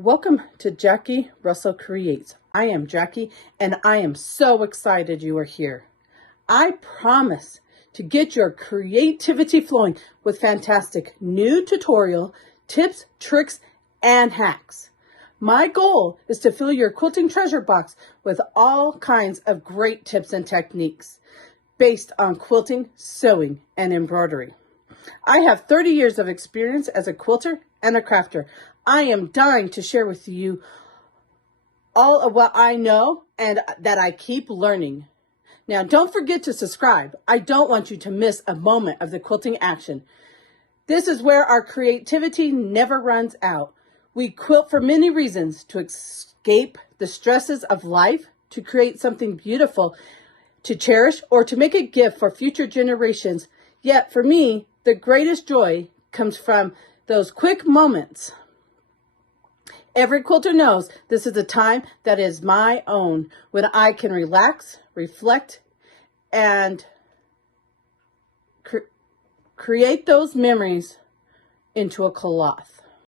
Welcome to Jackie Russell Creates. I am Jackie and I am so excited you are here. I promise to get your creativity flowing with fantastic new tutorial, tips, tricks, and hacks. My goal is to fill your quilting treasure box with all kinds of great tips and techniques based on quilting, sewing, and embroidery. I have 30 years of experience as a quilter and a crafter. I am dying to share with you all of what I know and that I keep learning. Now, don't forget to subscribe. I don't want you to miss a moment of the quilting action. This is where our creativity never runs out. We quilt for many reasons: to escape the stresses of life, to create something beautiful, to cherish, or to make a gift for future generations. Yet for me, the greatest joy comes from those quick moments. Every quilter knows this is a time that is my own, when I can relax, reflect, and create those memories into a cloth.